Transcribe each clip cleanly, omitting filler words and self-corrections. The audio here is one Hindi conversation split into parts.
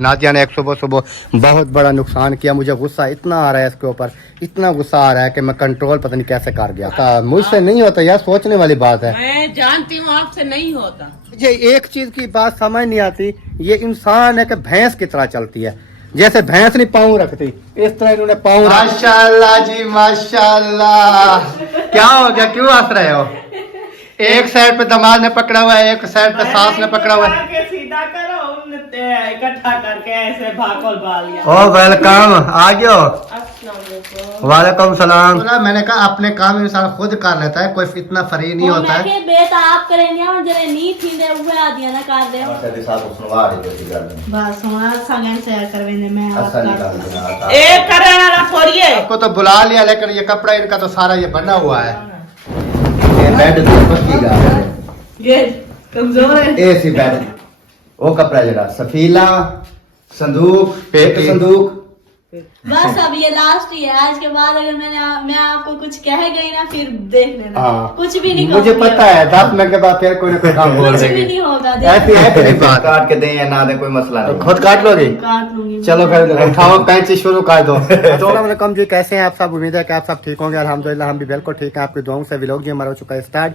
नादिया ने एक सुबह सुबह बहुत बड़ा नुकसान किया। मुझे गुस्सा इतना आ रहा है इसके ऊपर, इतना गुस्सा आ रहा है कि मैं कंट्रोल पता नहीं कैसे कर गया। मुझसे नहीं होता यार, सोचने वाली बात है। मैं जानती हूँ आपसे नहीं होता। मुझे एक चीज की बात समझ नहीं आती, ये इंसान है कि भैंस की तरह चलती है। जैसे भैंस नहीं पाँव रखती, इस तरह इन्होंने पाँव। माशाल्लाह जी माशाल्लाह। क्या हो गया, क्यों हंस रहे हो? एक साइड पे दामाद ने पकड़ा हुआ है, एक साइड पे सास ने पकड़ा हुआ है। सीधा करो, इकट्ठा करके ऐसे भागोल बाल। ओ वेलकम, आ गयो। वालेकुम सलाम। मैंने कहा अपने काम इंसान खुद कर लेता है, कोई इतना फ्री नहीं होता है। बेटा आप करेंगे और जरे नी थी दे उहे आ दिया ना कर दे। तेरे साथ सुनवा रही थी गल बस सुना संगन शेयर करवेंगे मैं आप। एक करे वाला छोड़िए। आपको तो बुला लिया, लेकिन ये कपड़ा इनका तो सारा ये बना हुआ है। ये बेड तो पक्की गा है, ये कमजोर है। एसी बेड, वो कपड़ा जरा सफीला संदूक, पेटी संदूक। बस अब ये लास्ट ही है। आज के बाद अगर मैं आपको कुछ कह गई ना, फिर देख लेना। कुछ भी नहीं, मुझे पता है 10 मिनट के बाद फिर कोई ना कोई काम बोल देंगे। कुछ भी नहीं होगा। ऐसी है बात। काट के दें या ना दें कोई मसला नहीं। खुद काट लोगी? काट लूंगी। चलो फिर उठाओ कैंची शुरू कर दो। अस्सलाम जी, कैसे हैं आप सब? उम्मीद है कि आप सब ठीक होंगे। अल्हम्दुलिल्लाह हम भी बिल्कुल ठीक हैं, आपकी दुआओं से। व्लॉग जी हमारा हो चुका है स्टार्ट।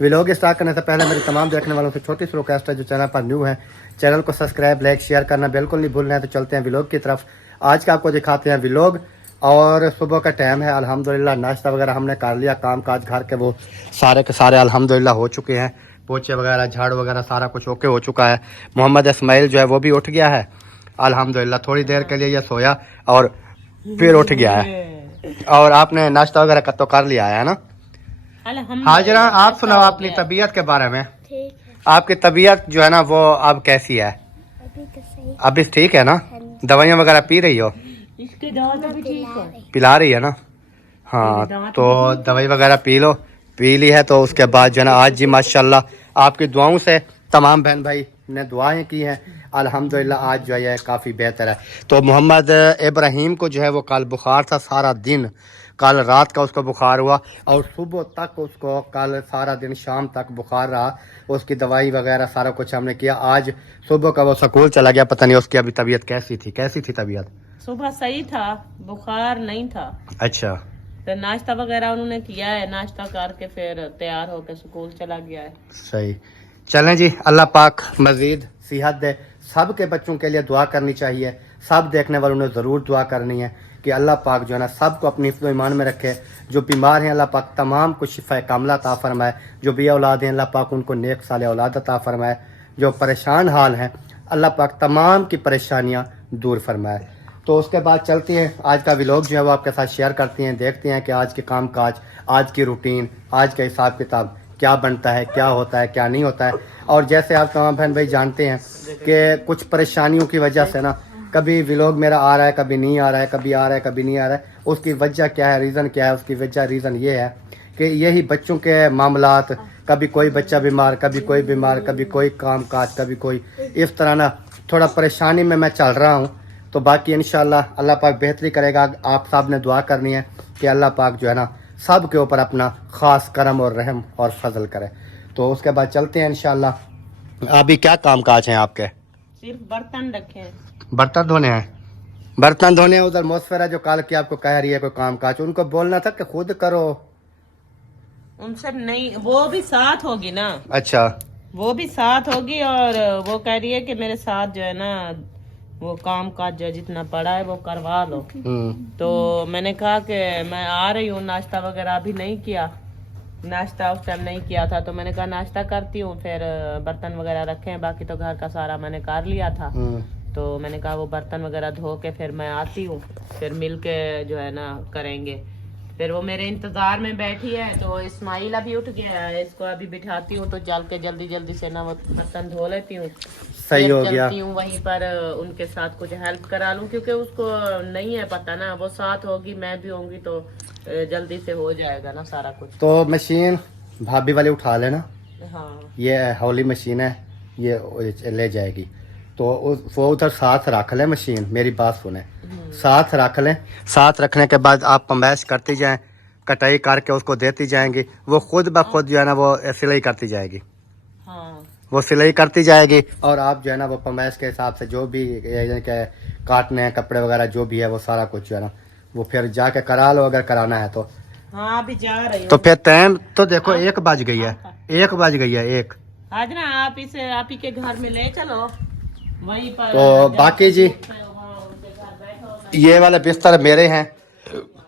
व्लॉग स्टार्ट करने से पहले मेरी तमाम देखने वालों से छोटी सी रिक्वेस्ट है, जो चैनल पर न्यू है चैनल को सब्सक्राइब लाइक शेयर करना बिल्कुल नहीं भूलना है। तो चलते हैं व्लॉग की तरफ। आज का आपको दिखाते हैं व्लॉग। और सुबह का टाइम है, अल्हम्दुलिल्लाह नाश्ता वगैरह हमने कर लिया। काम काज घर के वो सारे के सारे अल्हम्दुलिल्लाह हो चुके हैं। पोछे वगैरह झाड़ू वगैरह सारा कुछ ओके हो चुका है। मोहम्मद इस्माइल जो है वो भी उठ गया है अल्हम्दुलिल्लाह। थोड़ी देर के लिए ये सोया और फिर उठ गया है। और आपने नाश्ता वगैरह तो कर लिया है ना? हाजरा, आप सुनाओ अपनी तबीयत के बारे में। आपकी तबीयत जो है ना वो अब कैसी है? अभी ठीक है ना? दवाइयाँ वगैरह पी रही हो? इसकी दवा तो भी ठीक है, पिला रही है ना? हाँ, तो दवाई वगैरह पी ली है। तो उसके बाद जो है ना आज जी माशाल्लाह आपकी दुआओं से तमाम बहन भाई ने दुआएं की हैं अल्हम्दुलिल्लाह। आज जो है काफ़ी बेहतर है। तो मोहम्मद इब्राहिम को जो है वो कल बुखार था सारा दिन, कल रात का उसको बुखार हुआ और सुबह तक उसको कल सारा दिन शाम तक बुखार रहा। उसकी दवाई वगैरह सारा कुछ हमने किया। आज सुबह का वो स्कूल चला गया, पता नहीं उसकी अभी तबीयत कैसी थी? कैसी थी तबीयत? सुबह सही था, बुखार नहीं था। अच्छा, तो नाश्ता वगैरह उन्होंने किया है, नाश्ता करके फिर तैयार होकर स्कूल चला गया है। सही। चलें जी, अल्लाह पाक मज़ीद सेहत दे। सब के बच्चों के लिए दुआ करनी चाहिए, सब देखने वालों ने ज़रूर दुआ करनी है कि अल्लाह पाक जो है ना सबको अपनी हिफ्ज़ व ईमान में रखे। जो बीमार हैं अल्लाह पाक तमाम को शिफा कामला अता फरमाए। जो भी औलाद हैं अल्लाह पाक उनको नेक साले औलाद अता फरमाए। जो परेशान हाल हैं अल्लाह पाक तमाम की परेशानियाँ दूर फरमाए। तो उसके बाद चलते हैं, आज का व्लॉग जो है वो आपके साथ शेयर करते हैं। देखते हैं कि आज के काम काज, आज की रूटीन, आज का हिसाब किताब क्या बनता है, क्या होता है, क्या नहीं होता है। और जैसे आप तमाम बहन भाई जानते हैं कि कुछ परेशानियों की वजह से ना कभी व्लॉग मेरा आ रहा है, कभी नहीं आ रहा है, कभी आ रहा है, कभी नहीं आ रहा है। उसकी वजह क्या है, रीज़न क्या है? उसकी वजह रीज़न ये है कि यही बच्चों के मामलात, कभी कोई बच्चा बीमार, कभी कोई बीमार, कभी कोई काम काज, कभी कोई, इस तरह ना थोड़ा परेशानी में मैं चल रहा हूँ। तो बाकी इंशाल्लाह अल्लाह पाक बेहतरी करेगा। आप सब ने दुआ करनी है कि अल्लाह पाक जो है ना सब के ऊपर अपना ख़ास करम और रहम और फजल करे। तो उसके बाद चलते हैं इंशाल्लाह। अभी क्या काम काज हैं आपके? सिर्फ बर्तन रखे हैं। बर्तन धोने हैं, बर्तन धोने हैं। उधर मौसफेरा जो कल की आपको कह रही है कोई काम काज, उनको बोलना था कि खुद करो। उनसे नहीं, वो भी साथ होगी ना। अच्छा, वो भी साथ होगी और वो कह रही है कि मेरे साथ जो है ना वो काम काज जो जितना पड़ा है वो करवा लो। तो मैंने कहा कि मैं आ रही हूँ, नाश्ता वगैरह अभी नहीं किया, नाश्ता उस टाइम नहीं किया था। तो मैंने कहा नाश्ता करती हूँ, फिर बर्तन वगैरह रखे हैं, बाकी तो घर का सारा मैंने कर लिया था। तो मैंने कहा वो बर्तन वगैरह धो के फिर मैं आती हूँ, फिर मिल के जो है ना करेंगे। फिर वो मेरे इंतजार में बैठी है। तो इस्माइल अभी उठ गया है, इसको अभी बिठाती हूँ तो चल के जल्दी जल्दी से ना वो बर्तन धो लेती हूँ। सही हो गया। चलती हूँ वहीं पर उनके साथ कुछ हेल्प करा लूँ, क्योंकि उसको नहीं है पता ना, वो साथ होगी मैं भी होंगी तो जल्दी से हो जाएगा ना सारा कुछ। तो मशीन भाभी वाली उठा लेना। हाँ, ये हौली मशीन है, ये ले जाएगी। तो वो उधर साथ रख लें मशीन, मेरी बात सुने, साथ रख लें। साथ रखने के बाद आप पमैश करती जाएं, कटाई करके उसको देती जाएंगी, वो खुद ब खुद जो है ना वो सिलाई करती जाएगी। हाँ, वो सिलाई करती जाएगी और आप जो है ना वो फरमाइश के हिसाब से जो भी यानी कि काटने हैं कपड़े वगैरह जो भी है वो सारा कुछ जो है ना वो फिर जाके करा लो अगर कराना है तो। हाँ अभी जा रही हूँ। तो फिर टाइम तो देखो 1 बज गई है, 1 बज गई है 1। आज ना आप इसे आप ही के घर में ले चलो वहीं पर। तो बाकी जी ये वाले बिस्तर मेरे हैं,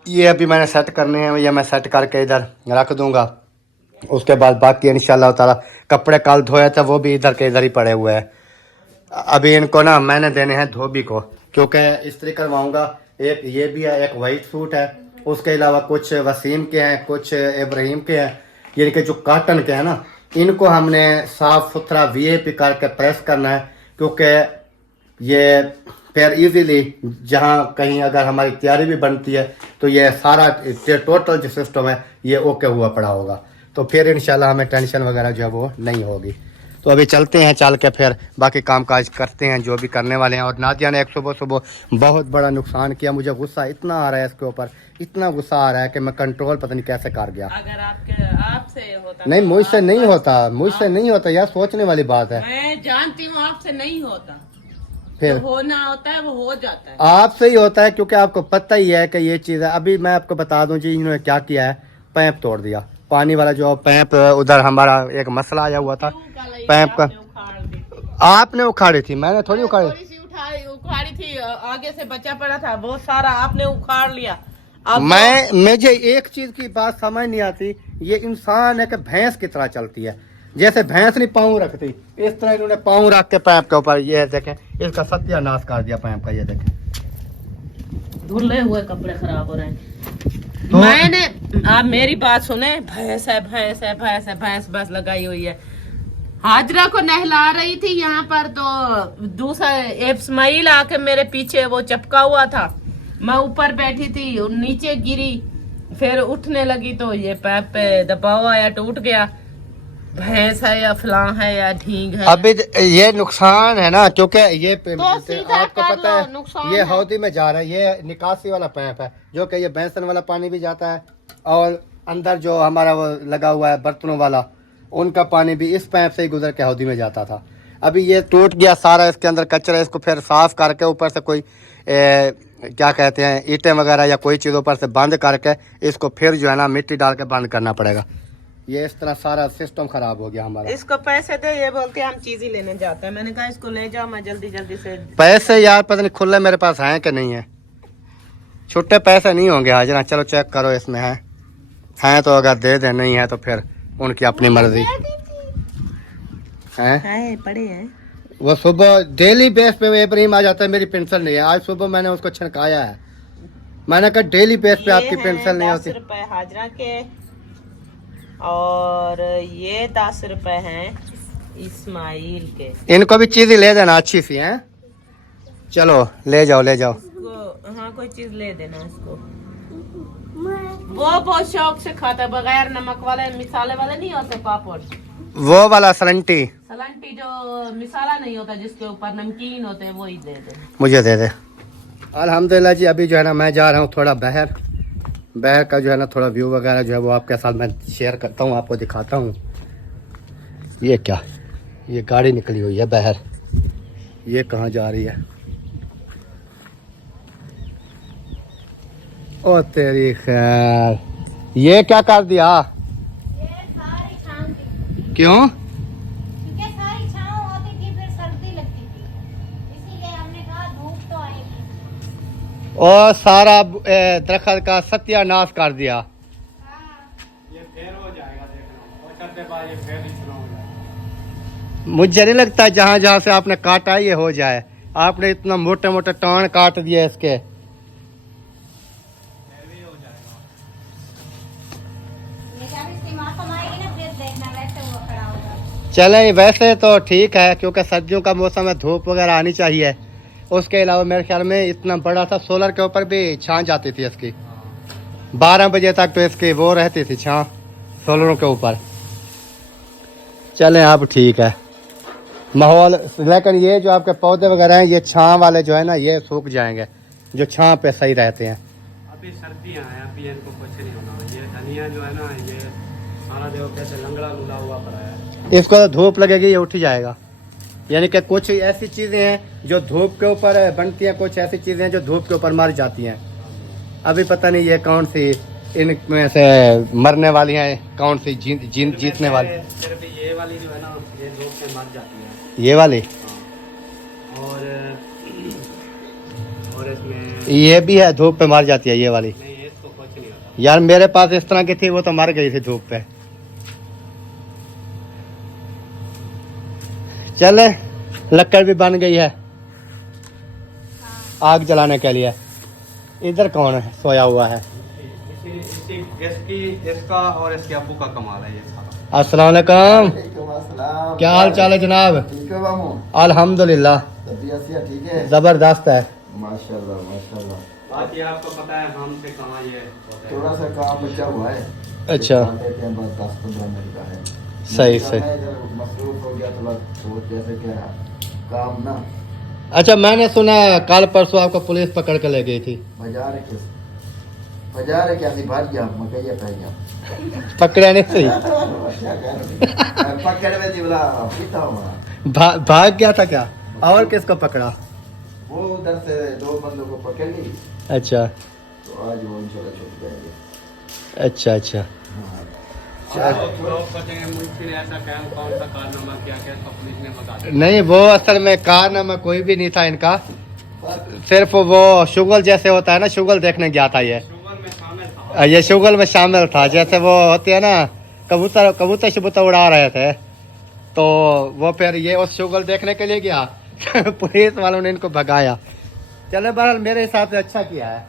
ये अभी मैंने सेट करने हैं, ये मैं सेट करके इधर रख दूंगा। उसके बाद बाकी इंशाल्लाह ताला कपड़े कल धोए थे वो भी इधर के इधर ही पड़े हुए हैं। अभी इनको ना मैंने देने हैं धोबी को क्योंकि इस्त्री करवाऊंगा। एक ये भी है, एक वाइट सूट है, उसके अलावा कुछ वसीम के हैं, कुछ इब्राहिम के हैं, यानी कि जो कॉटन के हैं ना इनको हमने साफ सुथरा वीआईपी करके प्रेस करना है क्योंकि ये फिर इजीली जहाँ कहीं अगर हमारी तैयारी भी बनती है तो ये सारा टोटल जो सिस्टम है ये ओके हुआ पड़ा होगा। तो फिर इंशाल्लाह हमें टेंशन वगैरह जो है वो नहीं होगी। तो अभी चलते हैं, चल के फिर बाकी काम काज करते हैं जो भी करने वाले हैं। और नादिया ने एक सुबह सुबह बहुत बड़ा नुकसान किया, मुझे गुस्सा इतना आ रहा है इसके ऊपर, इतना गुस्सा आ रहा है कि मैं कंट्रोल पता नहीं कैसे कर गया। अगर आपसे होता नहीं मुझसे नहीं होता, मुझसे नहीं होता यार, सोचने वाली बात है। मैं जानती हूँ आपसे नहीं होता, फिर जो होना होता है वो हो जाता है। आपसे ही होता है क्योंकि आपको पता ही है कि ये चीज़ है। अभी मैं आपको बता दूं जी इन्होंने क्या किया है, पैप तोड़ दिया, पानी वाला जो पैप उधर हमारा एक मसला आया हुआ था पैप का। आपने उखाड़ी थी, मैंने थोड़ी उखाड़ी। थोड़ी सी उखाड़ी थी, आगे से बचा पड़ा था वो सारा आपने उखाड़ लिया। अब मुझे एक चीज की बात समझ नहीं आती, ये इंसान है कि भैंस की तरह चलती है, जैसे भैंस नहीं पाँव रखती इस तरह इन्होंने पाँव रख के पैप के ऊपर ये देखें इसका सत्यानाश कर दिया पैप का। ये देखें धुले हुए कपड़े खराब हो रहे हैं। तो मैंने आप मेरी बात सुने, भैंस है भैंस है भैंस है भैंस बस लगाई हुई है। हाजरा को नहला रही थी यहाँ पर तो दूसरा इस्माइल आके मेरे पीछे वो चिपका हुआ था, मैं ऊपर बैठी थी नीचे गिरी, फिर उठने लगी तो ये पैप पे दबाव आया टूट गया। भैंस है या फलां है या ढींग है। अभी ये नुकसान है ना क्योंकि ये सीधा आपको कर पता लो, है नुकसान ये है। हौदी में जा रहा है, ये निकासी वाला पैप है जो कि ये बेसन वाला पानी भी जाता है और अंदर जो हमारा वो लगा हुआ है बर्तनों वाला उनका पानी भी इस पैप से ही गुजर के हौदी में जाता था। अभी ये टूट गया सारा, इसके अंदर कचरा, इसको फिर साफ करके ऊपर से कोई क्या कहते हैं ईंटें वगैरह या कोई चीज़ ऊपर से बंद करके इसको फिर जो है ना मिट्टी डाल के बंद करना पड़ेगा। ये इस तरह सारा सिस्टम खराब हो गया हमारा। इसको पैसे दे, ये बोलते हैं हम चीज ही लेने जाते हैं। मैंने कहा इसको ले जाओ, मैं जल्दी जल्दी से। पैसे यार पता नहीं खुले मेरे पास हैं कि नहीं है, छुट्टे पैसे नहीं होंगे हाजरा। चलो चेक करो इसमें हैं तो अगर दे दे, नहीं है तो फिर उनकी अपनी मर्जी है। पड़े हैं वो सुबह डेली बेस पे इब्राहिम आ जाता है, मेरी पेंसिल नहीं है। आज सुबह मैंने उसको छिड़काया है, मैंने कहा डेली बेस पे आपकी पेंसिल नहीं होती। 10 रुपए हाजरा के और ये 10 रुपए हैं इस्माइल के। इनको भी चीज ले देना अच्छी सी है। चलो ले जाओ ले जाओ। हाँ कोई चीज ले देना इसको। वो बहुत शौक से खाता है, बगैर नमक वाले मिसाले वाले नहीं होते पापड़, वो वाला सलंटी जो मिसाला नहीं होता जिसके ऊपर नमकीन होते हैं वही दे दे। मुझे दे दे। अल्हम्दुलिल्लाह जी अभी जो है ना मैं जा रहा हूँ थोड़ा बहर का जो है ना थोड़ा व्यू वगैरह जो है वो आपके साथ मैं शेयर करता हूँ, आपको दिखाता हूँ। ये क्या, ये गाड़ी निकली हुई है बहर, ये कहाँ जा रही है? ओ तेरी खैर, ये क्या कर दिया? ये सारी छांव थी क्यों? क्योंकि सारी छांव होती थी फिर सर्दी लगती थी, इसीलिए हमने कहा धूप तो आएगी। और सारा दरख्त का सत्यानाश कर दिया। ये फेर हो जाएगा, देखना ये फेर शुरू हो जाएगा। मुझे नहीं लगता जहाँ जहाँ से आपने काटा ये हो जाए। आपने इतना मोटे मोटे टाण काट दिए इसके। ये जब इसकी मौसम आएगी ना फिर देखना वैसे वो खड़ा होगा। चले वैसे तो ठीक है क्योंकि सर्दियों का मौसम है, धूप वगैरह आनी चाहिए। उसके अलावा मेरे ख्याल में इतना बड़ा सा सोलर के ऊपर भी छां जाती थी इसकी, 12 बजे तक तो इसकी वो रहती थी छां सोलरों के ऊपर। चलें अब ठीक है माहौल, लेकिन ये जो आपके पौधे वगैरह हैं ये छां वाले जो है ना ये सूख जाएंगे, जो छां पे सही रहते हैं। अभी सर्दियाँ हैं, अभी इनको कुछ नहीं होना। ये धनिया जो है ना ये खाना देखो कैसे लंगड़ा लुला हुआ पड़ा है। इसको तो धूप लगेगी ये उठ ही जाएगा। यानी कि कुछ ऐसी चीज़ें हैं जो धूप के ऊपर बनती हैं, कुछ ऐसी चीज़ें हैं जो धूप के ऊपर मर जाती हैं। अभी पता नहीं ये कौन सी इनमें से मरने वाली हैं, कौन सी जीतने वाली। सिर्फ ये वाली जो है ना ये धूप में मर जाती है। ये वाली और इसमें ये भी है, धूप पे मर जाती है ये वाली। नहीं इसको कुछ नहीं होता। यार मेरे पास इस तरह की थी, वो तो मर गई थी धूप पे। चले, लकड़ भी बन गई है आग जलाने के लिए। इधर कौन है सोया हुआ है? इसका और इसके अब्बू का कमाल है ये सारा। अस्सलाम वालेकुम, क्या हाल चाल है जनाब? ठीक है बाबू, अल्हम्दुलिल्लाह तबीयत से ठीक है? जबरदस्त है। माशाल्लाह माशाल्लाह। बात ये आपको पता है हम से कहाँ ये होता है। थोड़ा सा काम बचा हुआ है। अच्छा। काम देते हैं, बस 10-15 मिनट का है। सही सही। मसरूफ हो गया थोड़ा, तो जैसे क्या काम ना अच्छा, मैंने सुना कल परसों आपको पुलिस पकड़ के ले गई थी। बाजार है क्या सी भाग गया मकैया पै गया। पकड़े नहीं सही? पकड़ में थी बोला पीता हुआ भाग गया था क्या? और किसको पकड़ा? वो उधर से 2 बंदों को पकड़ ली, अच्छा तो आज वो इंशाल्लाह छूट जाएंगे। अच्छा अच्छा। लोग सोचेंगे मुंशी ने ऐसा क्या कौन सा कारनामा किया कि इसको पुलिस ने बता दिया। नहीं, वो असल में कारनामा कोई भी नहीं था इनका, सिर्फ वो शुगल जैसे होता है ना, शुगल देखने गया था ये। शुगर में शामिल था। ये शुगल में शामिल था, जैसे वो होते हैं ना कबूतर शबूतर उड़ा रहे थे, तो वो फिर ये उस शुगल देखने के लिए गया। पुलिस वालों ने इनको भगाया। चले बहरहाल मेरे हिसाब से अच्छा किया है।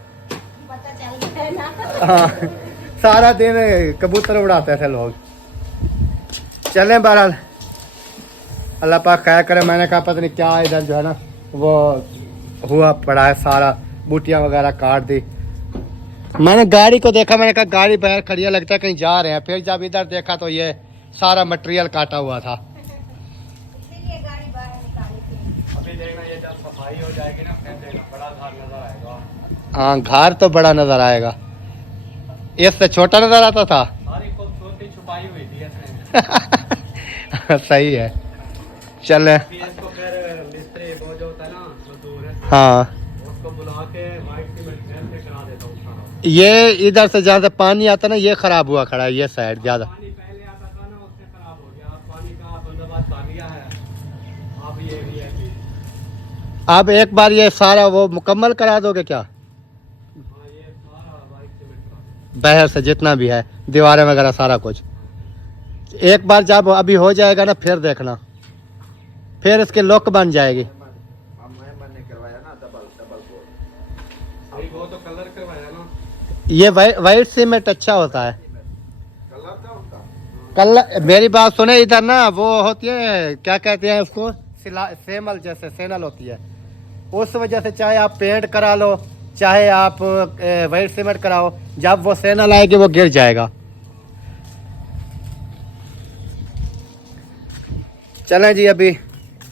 पता चल गया है ना। हाँ, सारा दिन कबूतर उड़ाते थे लोग। चले बहरहाल अल्लाह पाक खैर करे। मैंने कहा पता नहीं क्या इधर जो है ना वो हुआ पड़ा है, सारा बूटियां वगैरह काट दी। मैंने गाड़ी को देखा, मैंने कहा गाड़ी बाहर खड़ी है, लगता है कहीं जा रहे हैं। फिर जब इधर देखा तो ये सारा मटेरियल काटा हुआ था। इसीलिए गाड़ी बाहर निकाली थी। अभी देखना ये जब सफाई हो जाएगी ना फिर देखना बड़ा घर नजर आएगा। हाँ, घर तो बड़ा नजर आएगा, इससे छोटा नजर आता था। सारी खूबसूरती छुपाई हुई थी इसमें। सही है। चले। अभी इसको फिर मिस्त्री वो जो होता है ना मजदूर है, हाँ, उसको बुला के व्हाइट सीमेंट से करा देता हूँ सारा। ये इधर से जहाँ से पानी आता ना ये खराब हुआ खड़ा है, ये साइड ज्यादा। पानी पहले आता था ना उससे खराब हो गया। अब पानी का बंदोबस्त कर लिया है। अब ये भी है कि अब एक बार ये सारा वो मुकम्मल करा दोगे क्या? हाँ ये सारा व्हाइट सीमेंट का बाहर से जितना भी है, दीवारें वगैरह सारा कुछ एक बार जब अभी हो जाएगा ना फिर देखना, फिर इसके लुक बन जाएगी। मैंने करवाया ना डबल अभी वो तो कलर करवाया ना। ये वाइट सीमेंट अच्छा होता है। कलर का उनका कल मेरी बात सुने, इधर ना वो होती है क्या कहते हैं उसको, सेमल जैसे सेनल होती है, उस वजह से चाहे आप पेंट करा लो चाहे आप वाइट सीमेंट कराओ, जब वो सेनल आएगी वो गिर जाएगा। चलें जी, अभी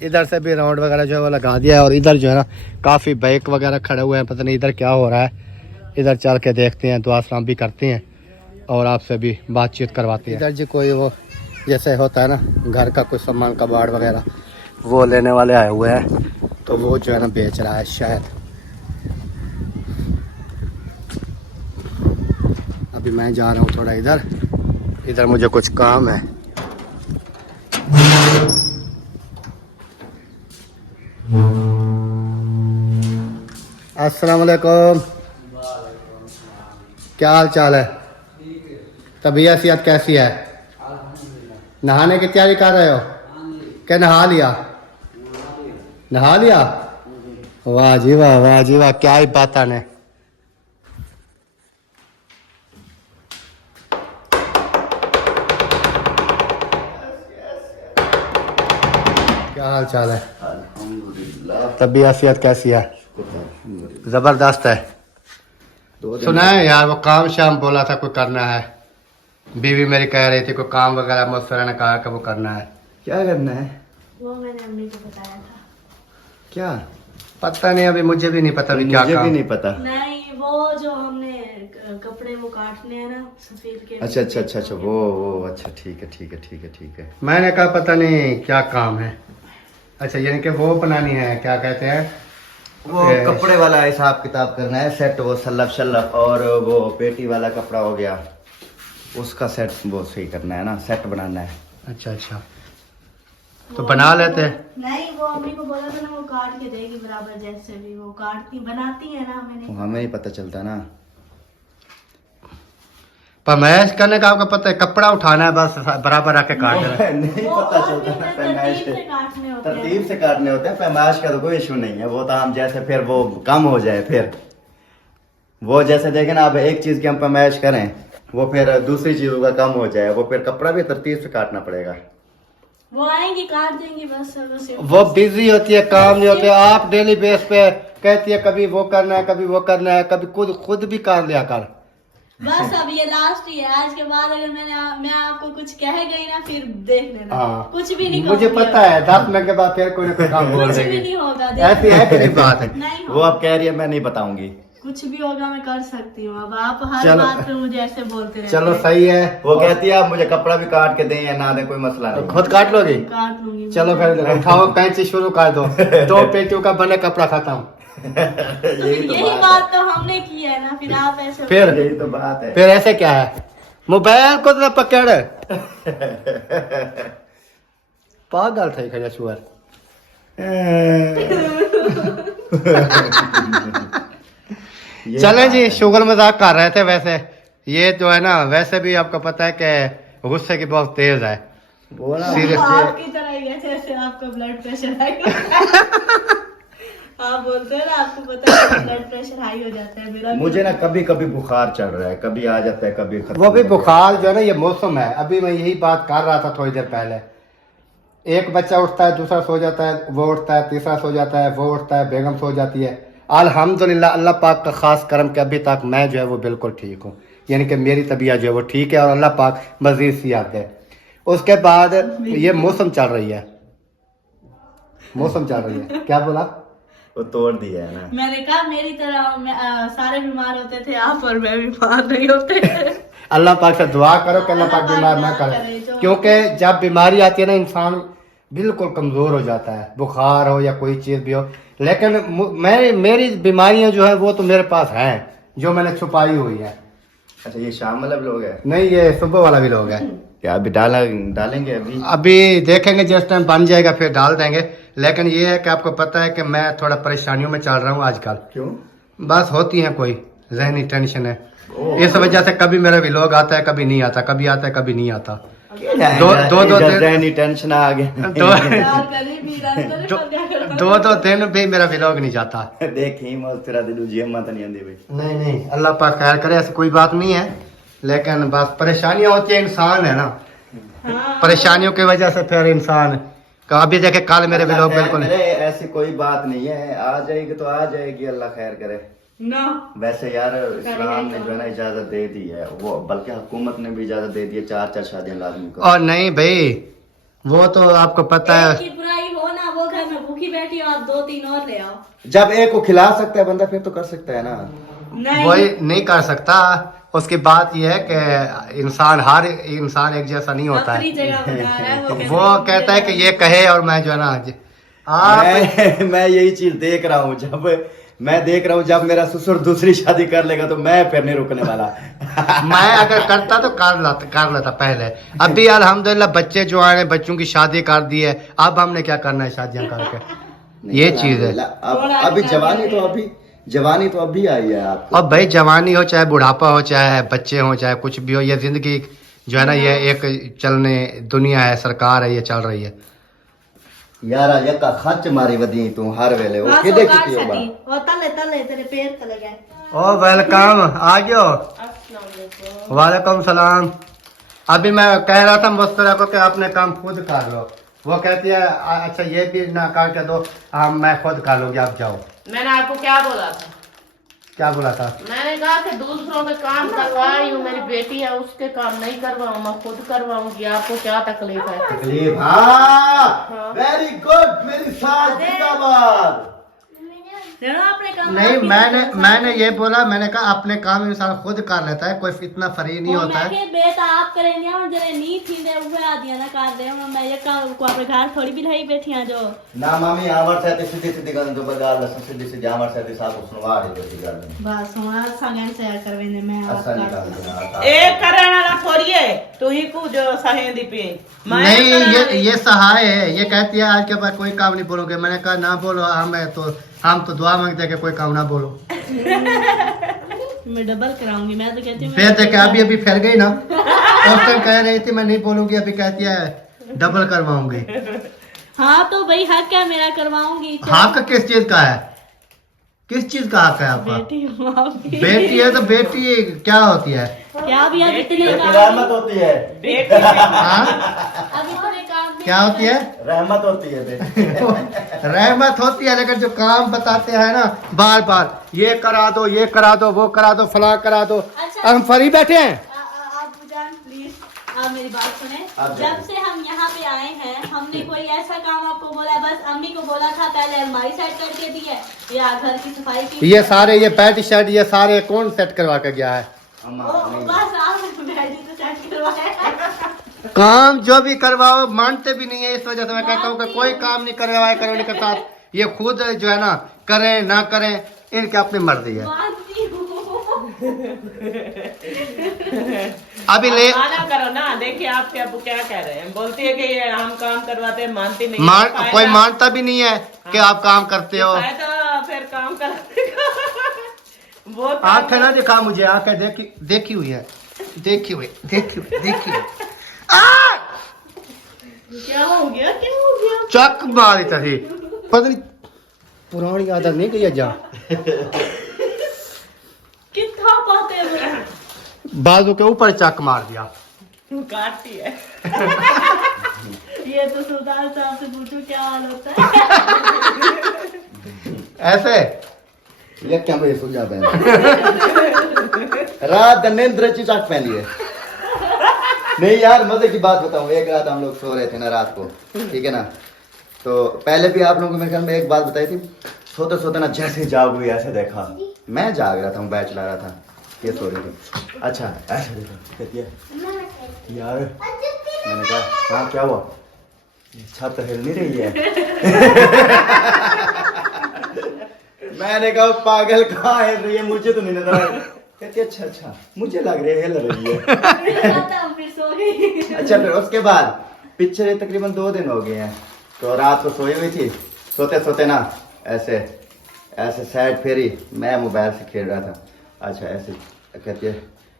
इधर से भी राउंड वगैरह जो है वो लगा दिया है, और इधर जो है ना काफ़ी बाइक वगैरह खड़े हुए हैं, पता नहीं इधर क्या हो रहा है। इधर चल के देखते हैं, दुआ सलाम भी करते हैं और आपसे भी बातचीत करवाते हैं। इधर जी कोई वो जैसे होता है ना घर का कोई सामान कबाड़ वगैरह वो लेने वाले आए हुए हैं, तो वो जो है ना बेच रहा है शायद। अभी मैं जा रहा हूँ थोड़ा इधर मुझे कुछ काम है। अस्सलाम वालेकुम, क्या हाल चाल है? तबीयत सेहत कैसी है? नहाने की तैयारी कर रहे हो क्या? नहा लिया? नहा लिया? वाह जी वाह, वाह जी वाह, क्या ही बात है। क्या हाल चाल है? तबीयत सेहत कैसी है? जबरदस्त है। सुना है यार वो काम शाम बोला था कोई करना है, बीवी मेरी कह रही थी कोई काम वगैरह मुझसे ने कहा कि वो करना है। क्या करना है? वो मैंने अम्मी को बताया था। क्या पता नहीं, अभी मुझे भी नहीं पता अभी क्या मुझे काम। भी नहीं पता। नहीं वो जो हमने कपड़े वो काटने हैं ना सफेद के। अच्छा अच्छा अच्छा अच्छा वो अच्छा ठीक है ठीक है ठीक है ठीक है। मैंने कहा पता नहीं क्या काम है। अच्छा यानी कि वो बनानी है, क्या कहते हैं, वो कपड़े वाला हिसाब किताब करना है, सेट वो सल्लफ शल्लफ, और वो पेटी वाला कपड़ा हो गया उसका सेट वो सही करना है ना, सेट बनाना है। अच्छा अच्छा तो बना लेते हैं। नहीं वो अम्मी को बोला था ना वो काट के देगी बराबर, जैसे भी वो काटती बनाती है ना मैंने। वो हमें नहीं पता चलता ना। पैमाइश करने का आपको पता है, कपड़ा उठाना है बस बराबर आके काट देना है। नहीं वो पता और भी चलता ना पैमाइश तरतीब से काटने होते हैं। तरतीब से काटने होते हैं, पैमाइश का तो कोई इशू नहीं है। वो तो हम जैसे फिर वो कम हो जाए, फिर वो जैसे देखें ना, अब एक चीज की हम पैमाइश करें वो फिर दूसरी चीजों का कम हो जाए, वो फिर कपड़ा भी तरतीब से काटना पड़ेगा। वो आएंगी काट देंगी बस। वो बिजी होती है, काम नहीं होते। आप डेली बेस पे कहती है कभी वो करना है कभी वो करना है, कभी खुद भी कर लिया कर। बस अब ये लास्ट ही है, आज के बाद अगर मैं आपको कुछ कह गई ना फिर देख लेना। हाँ। कुछ भी नहीं मुझे कहूंगी पता है 10 मिनट के बाद फिर कोई ना कोई काम बोल कुछ भी देंगे। नहीं होगा, ऐसी है कि नहीं बात है। नहीं वो होगा। अब कह रही है मैं नहीं बताऊंगी। कुछ भी होगा मैं कर सकती हूँ। अब आप हर चलो। बात पे मुझे ऐसे बोलते रहते चलो हैं। सही है। वो कहती है आप मुझे कपड़ा भी काट के दें या ना दें कोई मसला नहीं। खुद काट लोगी? काट लूंगी। चलो फिर उठाओ कैंची शुरू कर दो। 2 पेटियों का बने कपड़ा खत्म। यही बात तो हमने की है ना, फिर आप ऐसे फिर यही तो बात है। फिर ऐसे क्या है, मोबाइल को तो पकड़। पागल था खजा सुअर। चलें जी, शुगर मजाक कर रहे थे। वैसे ये जो है ना, वैसे भी आपको पता है कि गुस्से की बहुत तेज है। वो ना आपकी तरह ही है, जैसे आपका ब्लड प्रेशर हाई होता है। आप बोलते हैं ना आपको पता है ब्लड प्रेशर हाई हो जाता है, मेरा मुझे ना कभी कभी बुखार चढ़ रहा है, कभी आ जाता है कभी खत्म वो भी हो जाता है। बुखार जो है ना, ये मौसम है। अभी मैं यही बात कर रहा था थोड़ी देर पहले। एक बच्चा उठता है, दूसरा सो जाता है, वो उठता है, तीसरा सो जाता है, वो उठता है, बेगम सो जाती है। अल्हम्दुलिल्लाह अल्लाह पाक का खास करम के अभी तक मैं जो है वो बिल्कुल ठीक हूँ, यानी कि मेरी तबीयत जो है वो ठीक है और अल्लाह पाक मजीद सियात है। उसके बाद ये मौसम चल रही है, मौसम चल रही है। क्या बोला? वो तोड़ दिया है ना। मैंने कहा मेरी तरह सारे बीमार होते थे आप, और मैं बीमार नहीं होते। अल्लाह पाक से दुआ करो कि अल्लाह पाक बीमार ना करे, क्योंकि जब बीमारी आती है ना इंसान बिल्कुल कमजोर हो जाता है, बुखार हो या कोई चीज भी हो। लेकिन मेरी बीमारियां जो है वो तो मेरे पास हैं, जो मैंने छुपाई हुई है। अच्छा ये शाम वाला लोग है नहीं, ये सुबह वाला भी लोग है। क्या अभी डालेंगे अभी देखेंगे, जिस टाइम बन जाएगा फिर डाल देंगे। लेकिन ये है कि आपको पता है कि मैं थोड़ा परेशानियों में चल रहा हूँ आजकल। क्यों? बस होती है, कोई जहनी टेंशन है। इस वजह से कभी मेरा व्लॉग आता है, कभी नहीं आता, कभी आता है कभी नहीं आता। दो टेंशन आ गया। दो दिन भी मेरा व्लॉग नहीं जाता। देखी तेरा दिल मत नहीं आती भाई। नहीं नहीं, अल्लाह पाक खैर करे, ऐसी कोई बात नहीं है। लेकिन बस परेशानियां होती है, इंसान है ना। परेशानियों की वजह से फिर इंसान अभी देखे कल मेरे व्लॉग बिल्कुल ऐसी कोई बात नहीं है, आ जाएगी तो आ जाएगी, अल्लाह खैर करे ना। वैसे यार इस्लाम ने जो है ना इजाजत दे दी है, वो बल्कि हुकूमत ने भी इजाजत दे दी है 4 शादियां लाजमी को। और नहीं भाई, वो तो आपको पता है, एक की बुराई हो ना, वो घर में भूखी बैठी हो, आप 2-3 और ले आओ। जब एक को खिला सकता है बंदा फिर तो कर सकता है ना। नहीं वही नहीं कर सकता। उसकी बात यह है कि हर इंसान एक जैसा नहीं होता अपनी है। जगह बता रहा है वो कहता है कि ये कहे और मैं जो है ना आप मैं यही चीज देख रहा हूँ, जब मेरा ससुर दूसरी शादी कर लेगा तो मैं फिर नहीं रुकने वाला। मैं अगर करता तो कर लेता पहले। अभी अल्हम्दुलिल्लाह बच्चे जो आए, बच्चों की शादी कर दी है, अब हमने क्या करना है शादियां करके। ये चीज है। अभी जवानी तो अभी आई है आपको। अब भाई जवानी हो चाहे बुढ़ापा हो चाहे बच्चे हो चाहे कुछ भी हो, ये जिंदगी जो है ना ये एक चलने दुनिया है, सरकार है, ये चल रही है। यार यका खच मारी वदी तू हर वेले वो बस किदे वो काट किती होगा। सकी। वो तले तेरे पैर तले गए। ओ वेलकम, आ गयो। वालेकुम सलाम। अभी मैं कह रहा था मुस्तरा को कि अपने काम खुद कर लो। वो कहती है अच्छा ये भी ना करके दो, मैं खुद कर लूंगी, आप जाओ। मैंने आपको क्या बोला था? क्या बोला था? मैंने कहा कि दूसरों के काम करवाई हूँ, मेरी बेटी है उसके काम नहीं करवाऊँ, मैं खुद करवाऊंगी। आपको क्या तकलीफ है? तकलीफ? हाँ वेरी गुड, मेरी सास जिंदाबाद। चलो अपने काम नहीं आप ही मैंने करते हो। मैंने ये बोला, मैंने कहा अपने काम इंसान खुद कर लेता है, कोई इतना फ्री नहीं वो होता मैं है। के बेटा आप करेंगे हम जरे नी थी दे उहे आ दिया ना कर दे हम मैं ये काम को अपने घर थोड़ी भी लाई बैठियां जो ना मामी आमर से सीधी सीधी गल तो बगाल सीधी सीधी आमर से साथ सुनवा रही थी गल बस होना संगन से करवेंगे मैं आप अच्छा कर निकाल ए करने वाला थोड़ी है तू ही को जो सहेंदी पे मैं नहीं करने ये वाली। ये सहाय है, ये कहती है आज के बाद कोई काम नहीं बोलोगे। मैंने कहा ना बोलो, हम तो दुआ मांगते हैं कि कोई काम ना बोलो। मैं डबल कराऊंगी मैं तो कहती हूँ फिर देखे अभी अभी फिर गई ना, उस टाइम कह रही थी मैं नहीं बोलूंगी, अभी कहती है डबल करवाऊंगी। हाँ तो भाई हक है मेरा करवाऊंगी हक किस चीज का है, किस चीज का हक है आपका? बेटी हूँ आपकी। बेटी है तो बेटी क्या होती है? क्या भी अब इतने काम रहमत होती है, बेटी से हाँ अब इतने काम भी- क्या होती है? रहमत होती है बेटी। रहमत होती है, लेकिन जो काम बताते हैं ना बार बार, ये करा दो, ये करा दो, वो करा दो, फला करा दो, अच्छा। हम फ्री बैठे हैं। आप जान प्लीज आप मेरी बात सुने। आप जाइए। जब से हम यहाँ पे आए हैं हमने कोई ऐसा काम आपको बोला है? बस अम्मी को बोला था पहले अलमारी सेट करके दी है या घर की सफाई की ये सारे ये बेड शर्ट ये सारे कौन सेट करवा के गया है? अम्मा ओ, नहीं। बस आप डैडी तो सेट करवाया काम जो भी करवाओ मानते भी नहीं है, इस वजह से मैं कहता हूँ कि कोई काम नहीं करवाया करो इनके साथ, ये खुद जो है ना करें ना करें इनकी अपनी मर्जी है। मानती हूँ अभी ले माना करो ना। देखिए आपके अबू क्या कह रहे हैं, बोलती है कि ये हम काम करवाते हैं, मानती नहीं है। फायदा- कोई मानता भी नहीं है कि आप काम करते हो। फायदा फिर काम कराने का वो आंखें ना दिखा मुझे, आंखें देखी हुई है, देखी हुई। क्या हो गया क्या हो गया चक मारी तभी पता नहीं पुरानी आदत नहीं गई है जा कितना पाते हो बाजू के ऊपर चक मार दिया। काटती है। ये तो सुल्तान साहब से पूछो क्या हाल होता है ऐसे ये क्या भाई सुझा पहन रात नींद चिचाक पहन लिए। नहीं यार मजे की बात बताऊं, एक रात हम लोग सो रहे थे ना रात को, ठीक है ना, तो पहले भी आप लोगों को मेरे ख्याल में एक बात बताई थी, सोते सोते ना जैसे जाग हुई ऐसे देखा, मैं जाग रहा था, मैं बैठ ला रहा था, ये सो रही थी, अच्छा ऐसे देखा, कहती है यार, मैंने कहा हाँ क्या हुआ, छत हिल नहीं रही है। मैंने कहा पागल कहाँ हिल रही है, मुझे तो नहीं नजर आ रही। कहती अच्छा अच्छा मुझे लग रही है हिल रही है। फिर सो गई अच्छा फिर उसके बाद पिछले तकरीबन 2 दिन हो गए हैं, तो रात को सोई हुई थी, सोते सोते ना ऐसे ऐसे साइड फेरी, मैं मोबाइल से खेल रहा था, अच्छा ऐसे कहती है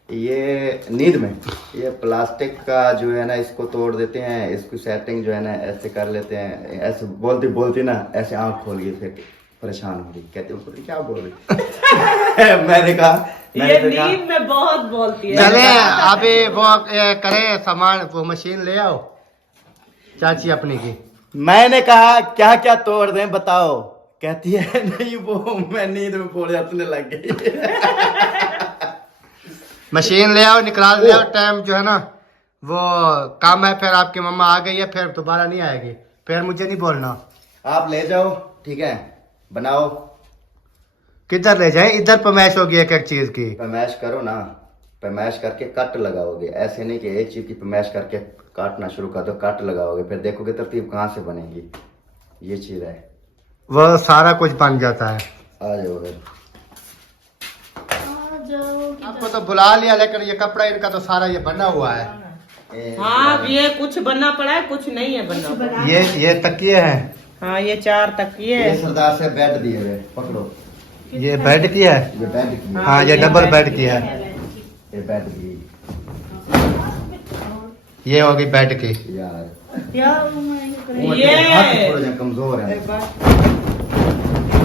ये नींद में ये प्लास्टिक का जो है ना इसको तोड़ देते हैं, इसकी सेटिंग जो है ना ऐसे कर लेते हैं, ऐसे बोलती बोलती ना ऐसे आँख खोल गई, फिर परेशान हो गई, कहती है क्या बोल रही। मैंने कहा ये नींद में बहुत बोलती है। चले अभी वो करें सामान, वो मशीन ले आओ चाची अपनी की। मैंने कहा क्या क्या तोड़ दें बताओ, कहती है नहीं वो मैं नींद में पड़ जाने लग गई। मशीन ले आओ, निकाल ले आओ, टाइम जो है ना वो काम है, फिर आपकी मम्मा आ गई है, फिर दोबारा नहीं आएगी, फिर मुझे नहीं बोलना। आप ले जाओ ठीक है, बनाओ, किधर ले जाए, इधर पमैश होगी एक एक चीज की। पैमाइश करो ना, पैमाइश करके कट लगाओगे, ऐसे नहीं कि एक चीज की पैमाइश करके काटना शुरू कर दो, कट लगाओगे, फिर देखोगे तरतीब कहाँ से बनेगी, ये चीज है। वो सारा कुछ बन जाता है। आ जाओ फिर। आपको तो बुला लिया, लेकिन ये कपड़ा इनका तो सारा ये बना हुआ है। हाँ अब ये कुछ बनना पड़ा है, कुछ नहीं है बनना पड़ा। ये तकिए हैं, हाँ ये 4 तकिए ये सरदार से बेड दिए हुए, पकड़ो, ये बेड की है, ये बेड की, हाँ ये डबल बेड की है, ये बेड की ये होगी बेड की। यार वो ये हाथ थोड़े से कमजोर है,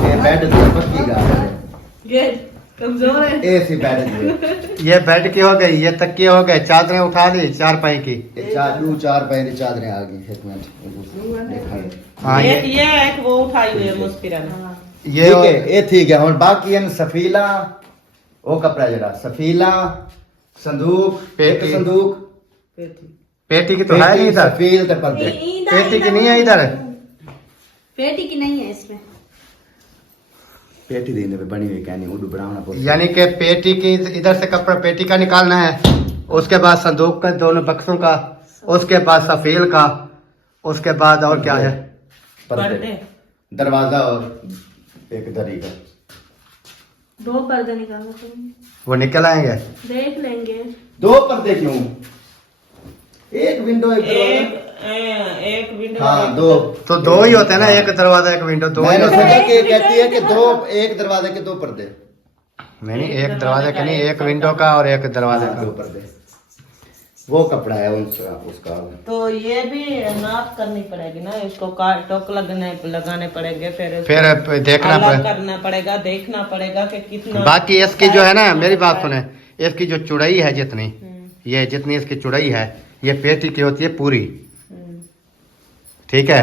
ये बेड दिए पक्की गाल है, ये कमजोर है ऐसी बेड दिए, ये बेड की हो गई, ये तकिए हो गए, चादरें उठा ली 4 पाई की। ये 4 पैर चादरें आ गई, एक मिनट देखा हाँ ये एक वो उठाई हुई है मुस्किरा ने। ये ठीक है, ये ठीक है। हम बाकी इन सफीला वो कपड़ा जरा सफीला संदूक, पेटी। एक संदूक पेटी की तो है नहीं इधर, सफील ते पर्दे, पेटी की नहीं है इधर। पेटी की नहीं है इसमें पेटी देने पे बनी हुई कहनी उड़ बनाना पड़ता यानी कि पेटी की इधर से कपड़ा पेटी का निकालना है, उसके बाद संदूक का दोनों बक्सों का, उसके बाद सफेल का, उसके बाद और क्या है, पर्दे। दरवाजा और एक दरी का। 2 पर्दे निकालना तुम वो निकल आएंगे। देख लेंगे। 2 पर्दे क्यों? एक विंडो एक एक विंडो। हाँ 2 तो 2 ही होते हैं ना, एक दरवाजा एक विंडो, 2 ही मैंने होते सोचा हैं। कि कहती है कि 2 एक दरवाजे के 2 पर्दे। नहीं, एक दरवाजे का नहीं, एक विंडो का और एक दरवाजे हाँ, 2 का। पर्दे। वो कपड़ा है उसका। तो ये भी नाप करनी पड़ेगी ना, इसको टोक लगाने पड़ेंगे, फिर देखना अलग पड़ेगा। करना पड़ेगा, देखना पड़ेगा कि कितना। बाकी इसकी जो है ना, मेरी बात सुने, इसकी जो चौड़ाई है जितनी, ये जितनी इसकी चौड़ाई है, ये पेटी की होती है पूरी, ठीक है।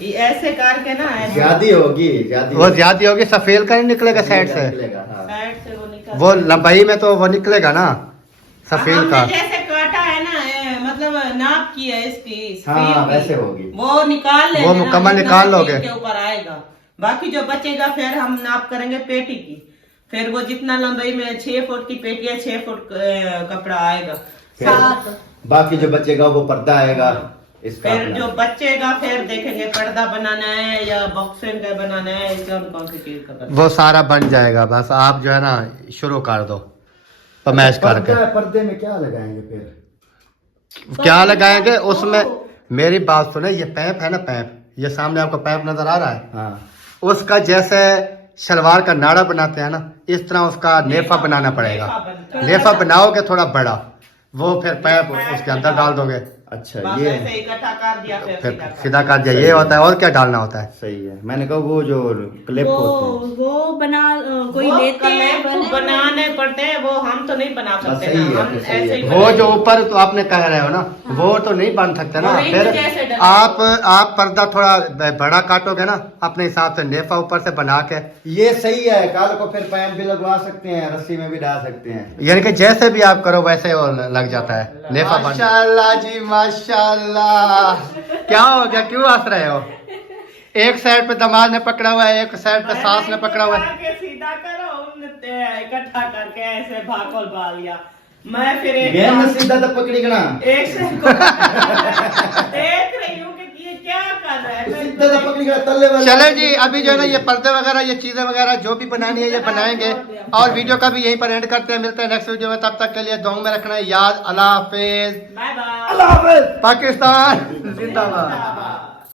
ये ऐसे करके ना, ऐसे ज्यादा होगी ज्यादा। वो ज्यादा होगी, सफेद का नहीं निकलेगा साइड से, निकलेगा, हाँ। साइड से वो निकल। वो लंबाई में तो वो निकलेगा ना सफेद का। हमने जैसे काटा है ना, मतलब नाप की है इसकी हाँ स्पीड की, वैसे होगी। वो निकाल लेंगे वो ना, मुकम्मल जितना निकाल स्पीड लोगे। के ऊपर आएगा। बाकी जो बचेगा फिर हम नाप करेंगे पेटी की, फिर वो जितना लंबाई में 6 फुट की पेटी है, 6 फुट कपड़ा आएगा। फिर बाकी जो बचेगा वो पर्दा आएगा इसका फिर अपना। जो बचेगा फिर देखेंगे पर्दा बनाना है या बॉक्सिंग का बनाना है, इसका कौन सी चीज का करना वो सारा बन जाएगा, बस आप जो है ना शुरू कर दो पमैश करके। पर्दे में क्या लगाएंगे फिर? क्या लगाएंगे उसमें, मेरी बात सुने, ये पैप है ना, पैप, ये सामने आपको पैप नजर आ रहा है, हाँ उसका जैसे शलवार का नाड़ा बनाते हैं ना, इस तरह उसका नेफा बनाना पड़ेगा। बनता है। नेफा बनाओगे थोड़ा बड़ा, वो फिर पैप उसके अंदर डाल दोगे, अच्छा बस ये ऐसे इकट्ठा कर दिया फिर फिर सीधा कर सीधा कर दिया। ये होता है, और क्या डालना होता है। सही है। मैंने कहा वो जो क्लिप होते हैं वो बना कोई वो लेते हैं कलेक्ट बनाने पड़ते हैं, वो हम तो नहीं बना सकते सही ना, है, हम सही है। ऐसे ही वो जो ऊपर तो आपने कह रहे हो ना, वो तो नहीं बन सकते ना। वो रिंग फिर जैसे डला आप पर्दा थोड़ा बड़ा काटोगे ना अपने हिसाब से, नेफा ऊपर से बना के, ये सही है। काल को फिर पैन भी लगवा सकते हैं, रस्सी में भी डाल सकते हैं। यानी कि जैसे भी आप करो वैसे वो लग जाता है नेफा। माशाल्लाह जी माशाल्लाह। क्या हो गया, क्यों हंस रहे हो? एक साइड पे दमाद ने पकड़ा हुआ है, एक साइड पे सास ने पकड़ा हुआ है। करके सीधा करो, उनने इकट्ठा करके ऐसे भागोल बा लिया। मैं फिर एक गेंद में सीधा तो पकड़ी गना, एक से देख रही हूँ कि ये क्या कर रहा है। मैं सीधा तो पकड़ी गना तल्ले वाले। चले जी, अभी जो है ना ये पर्दे वगैरह, ये चीजें वगैरह जो भी बनानी है ये बनाएंगे, और वीडियो का भी यहीं पर एंड करते हैं। मिलते हैं नेक्स्ट वीडियो में, तब तक के लिए दुआ में रखना है याद। अल्लाह हाफिज। Bye bye. पाकिस्तान जिंदाबाद।